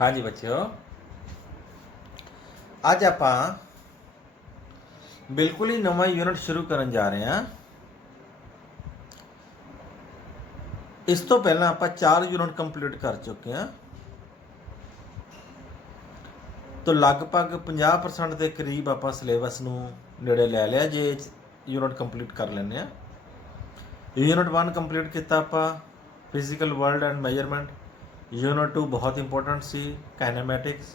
हाँ जी बच्चों, ਅੱਜ ਆਪਾਂ ਬਿਲਕੁਲ ਹੀ ਨਵਾਂ ਯੂਨਿਟ ਸ਼ੁਰੂ ਕਰਨ ਜਾ ਰਹੇ ਹਾਂ। ਇਸ ਤੋਂ ਪਹਿਲਾਂ ਆਪਾਂ 4 ਯੂਨਿਟ ਕੰਪਲੀਟ ਕਰ ਚੁੱਕੇ ਹਾਂ, ਤਾਂ ਲਗਭਗ 50% ਦੇ ਕਰੀਬ ਆਪਾਂ ਸਿਲੇਬਸ ਨੂੰ ਨੇੜੇ ਲੈ ਲਿਆ ਜੇ ਯੂਨਿਟ ਕੰਪਲੀਟ ਕਰ ਲੈਂਦੇ ਹਾਂ। ਯੂਨਿਟ 1 ਕੰਪਲੀਟ ਕੀਤਾ ਆਪਾਂ, physical world and measurement. Unit 2 ਬਹੁਤ ਇੰਪੋਰਟੈਂਟ ਸੀ, ਕਾਈਨੈਮੈਟਿਕਸ।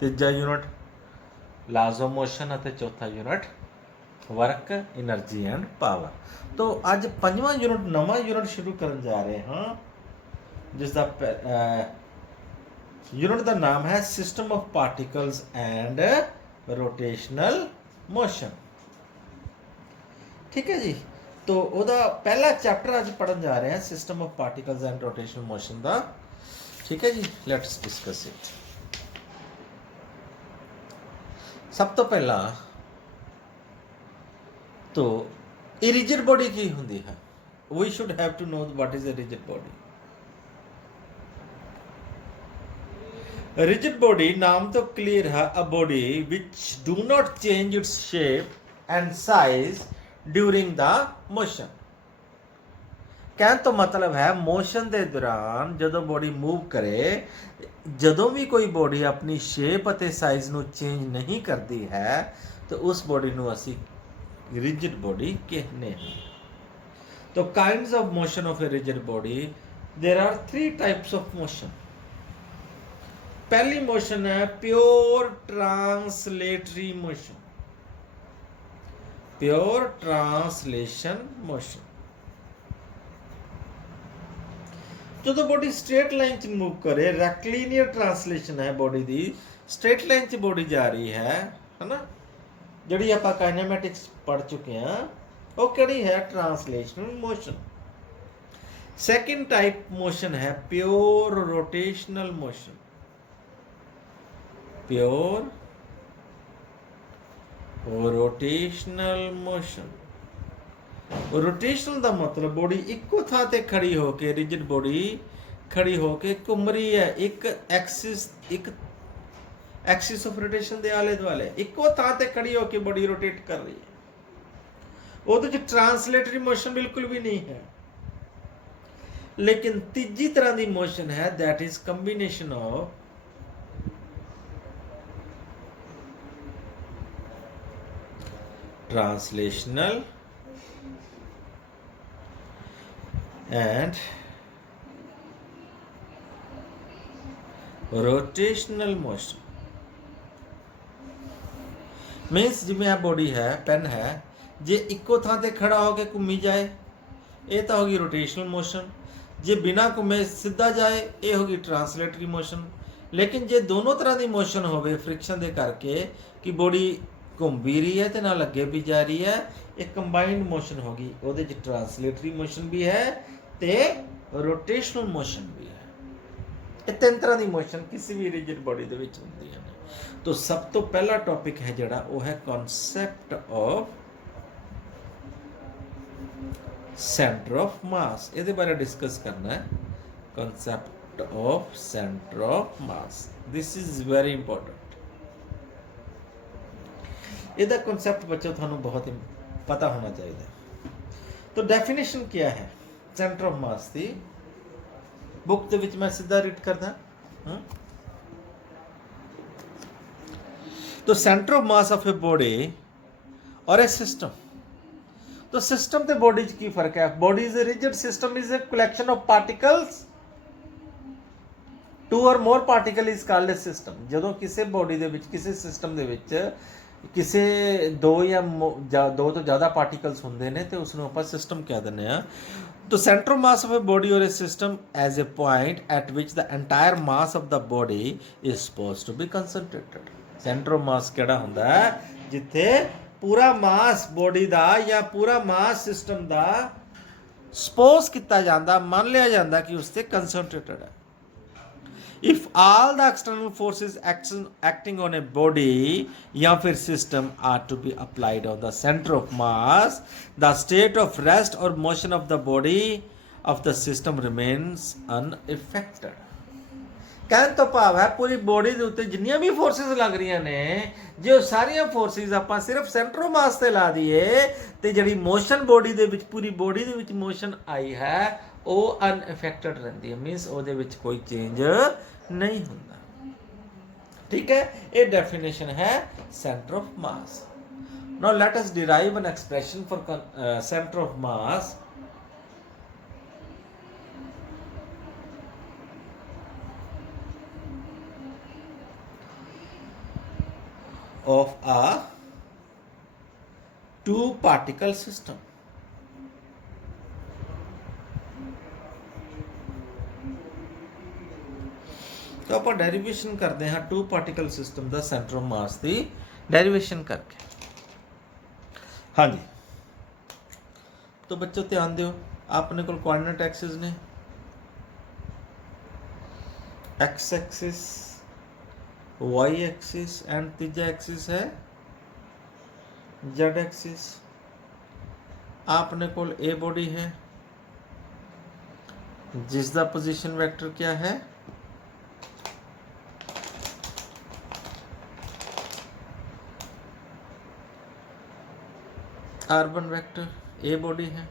ਤੀਜਾ ਯੂਨਿਟ ਲਾਜ਼ ਆਫ ਮੋਸ਼ਨ ਅਤੇ ਚੌਥਾ unit work, energy and power. तो ਅੱਜ ਪੰਜਵਾਂ ਯੂਨਿਟ ਨਵਾਂ ਯੂਨਿਟ ਸ਼ੁਰੂ ਕਰਨ ਜਾ ਰਹੇ ਹਾਂ, ਜਿਸ ਦਾ ਯੂਨਿਟ ਦਾ ਨਾਮ ਹੈ system of particles and rotational motion. ਠੀਕ ਹੈ ਜੀ, तो ਉਹਦਾ ਪਹਿਲਾ ਚੈਪਟਰ ਅੱਜ ਪੜਨ ਜਾ ਰਹੇ ਹਾਂ, system of particles and rotational motion ਦਾ। ਠੀਕ ਹੈ ਜੀ, ਲੈਟਸ ਡਿਸਕਸ ਇਟ। ਸਭ ਤੋਂ ਪਹਿਲਾਂ तो रिजिड बॉडी की होंगी है, we should have to know what is a rigid body. Rigid body नाम तो क्लियर है, a body which do not change its shape and size during the motion. कहने तो मतलब है मोशन के दौरान जदों बॉडी मूव करे, जदों भी कोई बॉडी अपनी शेप और साइज नू चेंज नहीं करती है तो उस बॉडी नू असी रिजिड बॉडी कहने हैं। तो kinds of motion of a rigid body, there are 3 types of motion. पहली मोशन है pure translatory motion, pure translation motion. जो बॉडी स्ट्रेट लाइन च मूव करे, रेक्टिलिनियर ट्रांसलेशन है बॉडी दी, स्ट्रेट लाइन च बॉडी जा रही है ना, ਜਿਹੜੀ ਆਪਾਂ ਕਾਈਨੈਮੈਟਿਕਸ ਪढ़ ਚੁੱਕੇ ਹਾਂ, ਉਹ ਕਿਹੜੀ ਹੈ? Translational motion. Second type motion है pure rotational motion, pure rotational motion. Rotational ਦਾ ਮਤਲਬ ਬੋਡੀ ਇੱਕੋ ਥਾਂ ਤੇ ਖੜੀ ਹੋ ਕੇ, ਰਿਜਿਡ ਬੋਡੀ ਖੜੀ ਹੋ ਕੇ ਘੁੰਮ ਰਹੀ ਹੈ ਇੱਕ एक्सिस ऑफ रोटेशन के आले दुआले, इको थां ते खड़ी होकर बॉडी रोटेट कर रही है। वो ट्रांसलेटरी मोशन बिल्कुल भी नहीं है। लेकिन तीजी तरह की मोशन है, that is combination of translational and rotational motion. मीनस जिमें आ बॉडी है, पेन है, जे इको थां ते खड़ा होकर घूमी जाए ये तो होगी रोटेशनल मोशन, जे बिना घूमे सीधा जाए ये होगी ट्रांसलेटरी मोशन। लेकिन जे दोनों तरह की मोशन होवे फ्रिक्शन दे करके कि बॉडी घूम भी रही है तो नाल अगे भी जा रही है, एक कंबाइंड मोशन होगी। उहदे च ट्रांसलेटरी मोशन भी है तो रोटेशनल मोशन भी है। ये 3 तरह की मोशन किसी भी रिजिड बॉडी दे विच हुंदी है। तो सब तो पहला टॉपिक है जिहड़ा वो है कॉन्सैप्ट ऑफ सेंटर ऑफ मास। ये बारे डिस्कस करना है, concept of centre of mass. This is very important. ਇਹਦਾ कॉन्सैप्ट बच्चों थानू बहुत ही पता होना चाहिए। तो डेफिनेशन क्या है सेंटर ऑफ मास की? बुक ਦੇ ਵਿੱਚ मैं सीधा रीड करदा। तो centre of mass of a body or a system. तो सिस्टम ते बॉडी च की फर्क है? Body is a rigid, system is a collection of particles. 2 or more particle is called a system. जदों किसी बॉडी दे विच, किसी सिस्टम दे विच किसी 2 या 2 तो ज़्यादा पार्टिकल्स होंदे ने ते उसनूं आपां सिस्टम कह दिंदे आ। तो centre of mass of a body or a system as a point at which the entire mass of the body is suppose to be concentrated. Centre of mass किहड़ा हुंदा है? जिथे पूरा मास बॉडी का या पूरा मास सिस्टम का suppose किया जाता, मान लिया जाता कि उससे कंसनट्रेटेड है। If all the external forces acting on a body या फिर system are to be applied on the centre of mass, the state of rest or motion of the body of the system remains unaffected. कहने तो भाव है पूरी body के उत्ते जिन्नियां भी फोर्सिस लग रही ने, जो सारिया फोर्सिस आप सिर्फ सेंटर ऑफ मास से ला दिए तो जी मोशन बॉडी के पूरी बॉडी के मोशन आई है वो अनइफेक्टेड रही है, मीनस वो कोई चेंज नहीं होता। ठीक है, ये डेफिनेशन है centre of mass. Now let us derive an expression for centre of mass. of a two particle system। तो आप डेरिवेशन करते हैं टू पार्टिकल सिस्टम का सेंटर ऑफ मास की डेरिवेशन करके। हाँ जी, तो बच्चों ध्यान दो, अपने को कोऑर्डिनेट एक्सिस ने X axis, Y axis and तीजा एक्सिस है जेड एक्सिस। आपने को ए बॉडी है जिसका पोजीशन वेक्टर क्या है R1 वेक्टर, ए बॉडी है।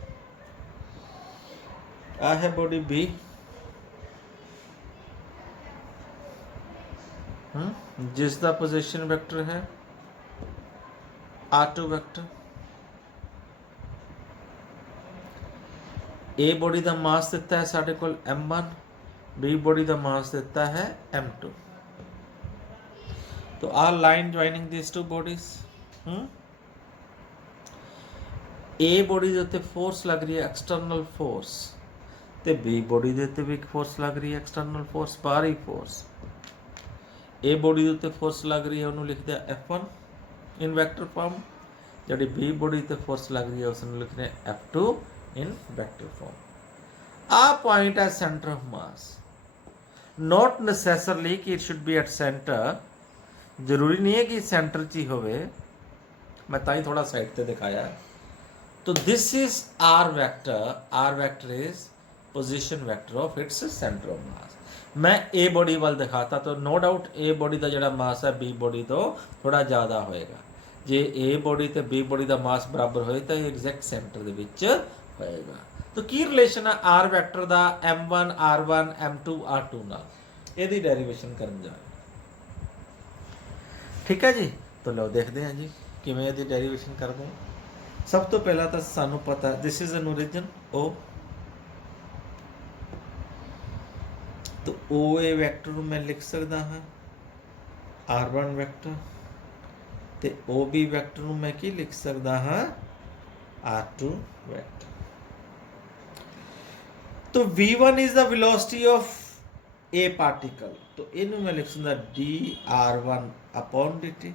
आ है बॉडी बी, जिसका पोजीशन वेक्टर है R2 वेक्टर। ए बॉडी का मास दिता है साढ़े को M1, बी बॉडी का मास दिता है M2। तो आ line joining this two bodies. A body के उत्ते फोर्स लग रही है एक्सटर्नल फोर्स, तो बी बॉडी के उत्ते भी एक फोर्स लग रही है एक्सटर्नल फोर्स, बाहरी फोर्स। ए बॉडी के उत्ते फोर्स लग रही है उन्होंने लिख दिया F1 इन वैक्टर फॉर्म, जी बी बॉडी ते फोर्स लग रही है उसने लिखने F2 इन वैक्टर फॉर्म। आ पॉइंट है centre of mass, not necessarily कि it should be at centre, जरूरी नहीं है कि सेंटर च ही होवे, मैं ताई थोड़ा साइड ते दिखाया है। तो this is R vector is position vector of its centre of mass. मैं ए बॉडी वाल दिखाता तो नो डाउट ए बॉडी का जोड़ा मास है बी बॉडी तो थोड़ा ज़्यादा होएगा। जे ए बॉडी तो बी बॉडी का मास बराबर होए तो एग्जैक्ट सेंटर दे विच होएगा। तो की रिलेशन है आर वैक्टर का M1 R1 M2 R2 नाल, यदि डेरिवेशन करन जा। ठीक है जी, तो लो देखते हैं जी किवें यदि डेरिवेशन करते हैं। सब तो पहला तो सानू पता दिस इज एन ओरिजिन ओ, तो ओ ए वैक्टर मैं लिख सकता हाँ R1 वैक्टर, तो ओ बी वैक्टर मैं की लिख सकता हाँ R2 वैक्टर। तो V1 is the velocity of a particle, तो इनू मैं लिख सकता dr1 upon dt,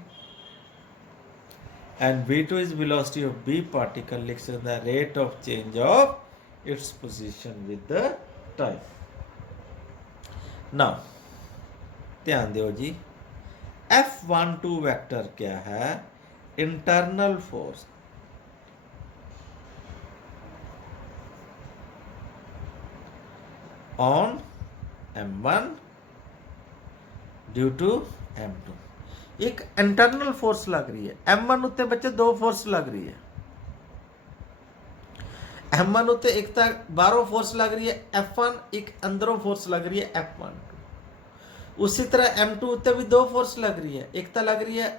and V2 is velocity of B particle, लिख सकता rate of change of its position with the time. Now ध्यान दो जी, F12 वेक्टर क्या है, internal force on M1 due to M2। एक इंटरनल फोर्स लग रही है M1 उत्ते बच्चे दो फोर्स लग रही है। M1 उत्ते एक तो बाहरों फोर्स लग रही है F1, एक अंदरों फोर्स लग रही है F1। उसी तरह M2 उत्ते भी दो फोर्स लग रही है, एक तो लग रही है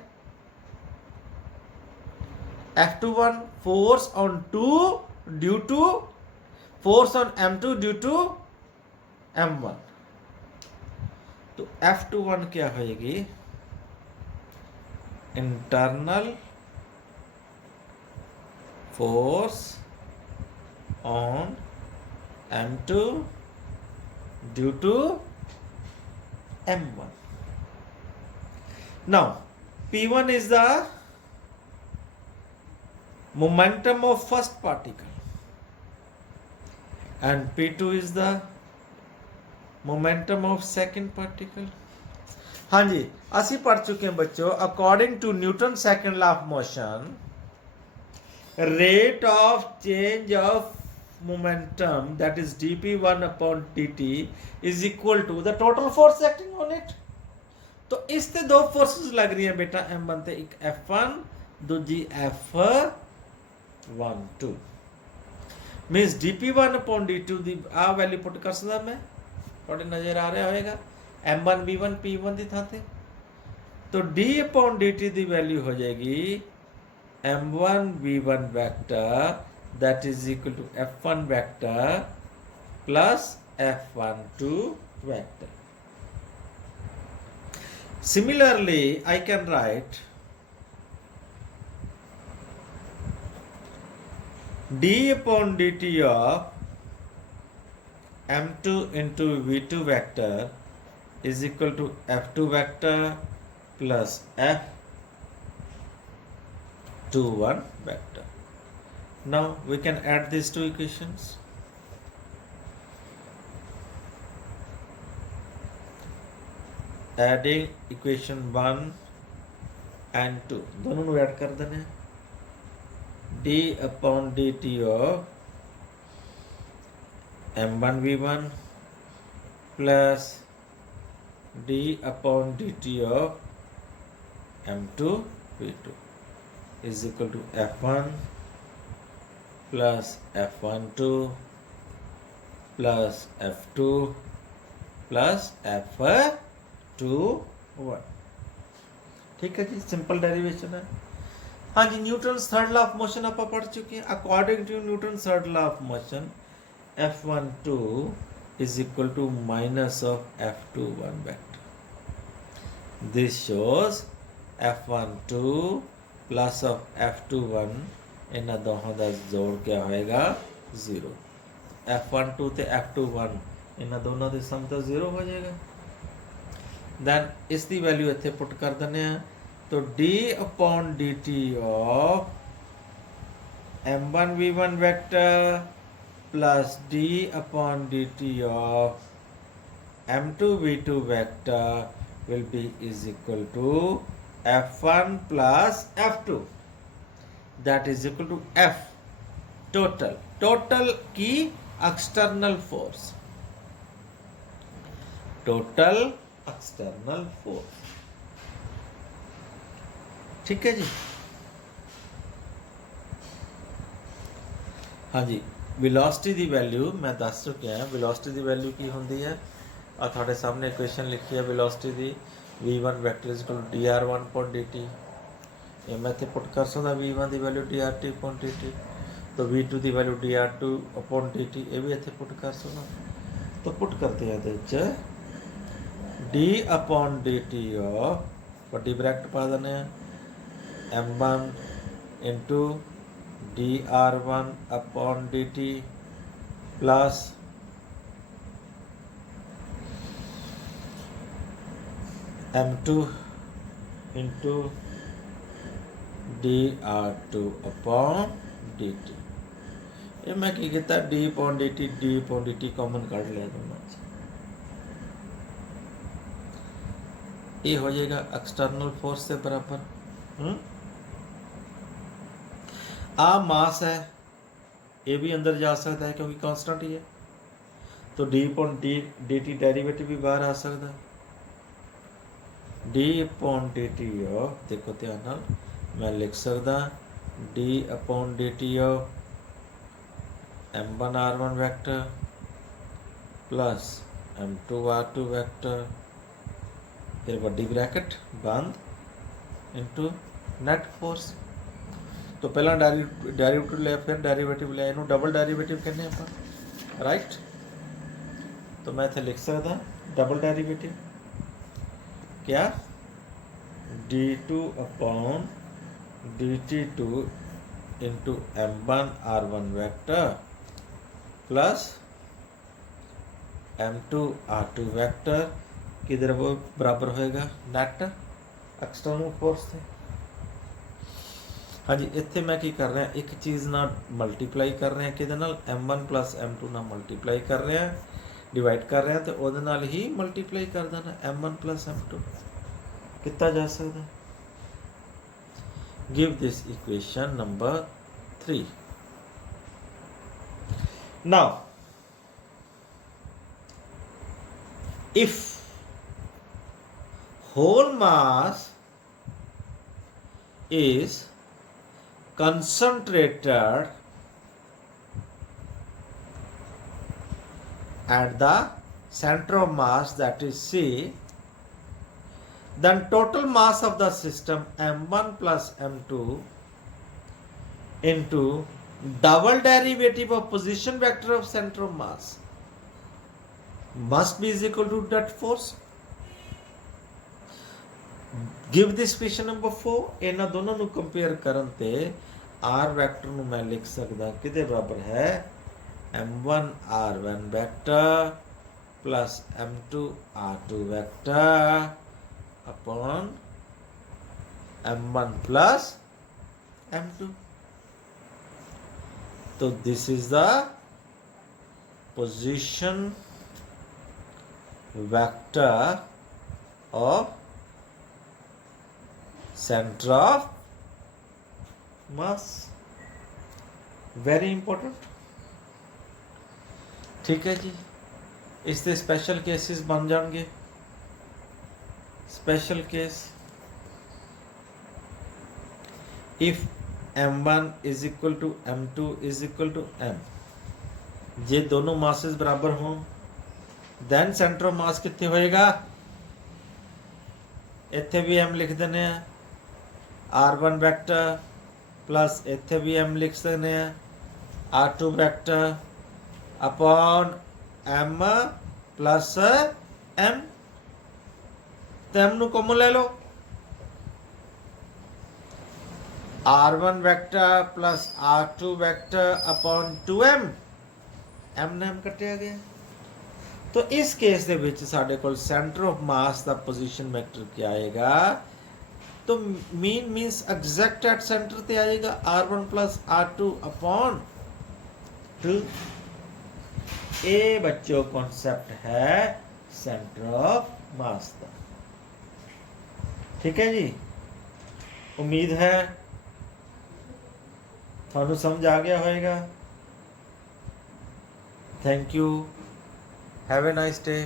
F21 force on 2 due to force on M2 due to M1। तो F21 क्या होएगी, internal force on M2 due to M1। now P1 is the momentum of first particle and P2 is the momentum of second particle। हाँ जी, असी पढ़ चुके हैं बच्चों, according to Newton second law of motion rate of change of momentum, that is dp1 upon dt, is equal to the total force acting on it. तो इस ते दो फोर्सेस लग रही है बेटा m1 ਤੇ ਇੱਕ f1 ਦੂਜੀ f12 means dp1 upon d2 ਦੀ ਆ ਵੈਲਿਊ ਪੁੱਟ ਕਰ ਸਕਦਾ ਮੈਂ ਤੁਹਾਡੇ ਨਜ਼ਰ ਆ ਰਿਹਾ ਹੋਵੇਗਾ m1 v1 p1 ਦੀ ਥਾਂ ਤੇ तो d upon dt ਦੀ ਵੈਲਿਊ ਹੋ ਜਾਏਗੀ m1 v1 vector that is equal to f1 vector plus f12 vector. Similarly, I can write d upon dt of m2 into v2 vector is equal to f2 vector plus f21 vector. Now we can add these two equations. Adding equation 1 and 2 दोनों ਨੂੰ add कर देने d upon dt of m1 v1 plus d upon dt of m2 v2 is equal to f1 plus f12 plus f2 plus f21 ठीक है जी simple derivation है हाँ जी Newton's third law of motion आप पढ़ चुके हैं according to Newton's third law of motion f12 is equal to minus of f21 vector this shows f12 plus of f21 ਇਹਨਾਂ ਦੋਹਾਂ ਦਾ ਜੋੜ क्या ਹੋਏਗਾ 0 f12 ਤੇ f21 ਇਹਨਾਂ ਦੋਨਾਂ ਦੇ ਸਮ ਤਾਂ 0 ਹੋ ਜਾਏਗਾ then ਇਸ ਦੀ ਵੈਲਿਊ ਇੱਥੇ ਪੁੱਟ ਕਰ ਦਿੰਦੇ ਆ तो d upon dt of m1 v1 vector plus d upon dt of m2 v2 vector will be is equal to f1 plus f2 that is equal to f total की external force total external force ठीक है जी हाँ जी velocity ਦੀ value ਮੈਂ ਦੱਸ ਚੁੱਕਿਆ ਹਾਂ velocity ਦੀ value ਕੀ ਹੁੰਦੀ ਹੈ ਆ ਤੁਹਾਡੇ ਸਾਹਮਣੇ ਇਕੁਏਸ਼ਨ ਲਿਖੀ ਹੈ velocity the v1 vector is equal to dr1/dt ਇਹ ਮੈਂ ਇੱਥੇ ਪੁੱਟ ਕਰ ਸਕਦਾ v1 ਦੀ ਵੈਲਿਊ drt/dt तो v2 ਦੀ ਵੈਲਿਊ dr2/dt ਇਹ ਵੀ ਇੱਥੇ ਪੁੱਟ ਕਰ ਸਕਦਾ तो ਪੁੱਟ ਕਰਦੇ ਹਾਂ ਇਹਦੇ ਵਿੱਚ d/dt ਵੱਡੀ ਬ੍ਰੈਕਟ ਪਾ ਦਿੰਦੇ ਆ m1 into dr1/dt plus m2 into dr2/dt ਇਹ ਮੈਂ ਕੀ ਕੀਤਾ d/dt ਕਾਮਨ ਕੱਢ ਲਿਆ ਦੋਨਾਂ ਚ ਇਹ ਹੋ ਜਾਏਗਾ एक्सटर्नल फोर्स से बराबर आ मास है ये भी अंदर जा सकता है क्योंकि कांस्टेंट ही है तो d/dt डेरिवेटिव भी बाहर आ सकता है d/dt ऑफ देखो ध्यान नाल मैं लिख सकता d/dt of m1 r1 vector plus m2 r2 vector फिर वड्डी ब्रैकेट बंद इनटू नेट फोर्स तो पहला डेरिवेटिव लिया फिर डेरिवेटिव लिया इनू डबल डेरिवेटिव कहने ਆਪਾਂ राइट तो मैं इत्थे लिख सकदा डबल डेरिवेटिव क्या d2/dt2 into m1 r1 vector plus m2 r2 vector किधर वो बराबर होएगा नेट एक्सटर्नल फोर्स से हाँ जी इत्थे मैं की कर रहा एक चीज़ ना मल्टीप्लाई कर रहे हैं किधर नाल m1 प्लस m2 ना मल्टीप्लाई कर रहे हैं डिवाइड कर रहे हैं तो उहदे नाल ही मल्टीप्लाई कर देना m1 प्लस m2 कितना जा सकता है give this equation number 3 Now, if whole mass is concentrated at the center of mass, that is C, then total mass of the system m1 plus m2 into double derivative of position vector of center of mass must be is equal to that force. Give this question number 4. ਇਹਨਾਂ ਦੋਨਾਂ ਨੂੰ compare ਕਰਨ ਤੇ r vector ਨੂੰ ਮੈਂ ਲਿਖ ਸਕਦਾ ਕਿਹਦੇ ਬਰਾਬਰ ਹੈ m1 r1 vector plus m2 r2 vector upon m1 plus m2. So this is the position vector of center of mass. Very important. ठीक है जी, इससे स्पेशल केसेस बन जाएंगे. Special case if m1 is equal to m2 is equal to m, जे दोनों masses बराबर हों then centre of मास कितने होएगा. इत्थे भी m लिख देने हैं r1 वैक्टर प्लस इत्थे भी m लिख सकते हैं r2 vector upon m plus m. तो m ਨੂੰ कॉमन ले लो. r1 vector plus r2 vector upon 2m. m ने m कटिया गया. तो इस केस ਦੇ ਵਿੱਚ ਸਾਡੇ ਕੋਲ centre of mass the position vector क्या आएगा. तो mean means exact at centre ਤੇ आएगा r1 प्लस r2 अपॉन 2. ये बच्चों कॉन्सेप्ट है सेंटर ऑफ मास का. ठीक है जी, उम्मीद है थानू समझ आ गया होएगा. Thank you, have a nice day.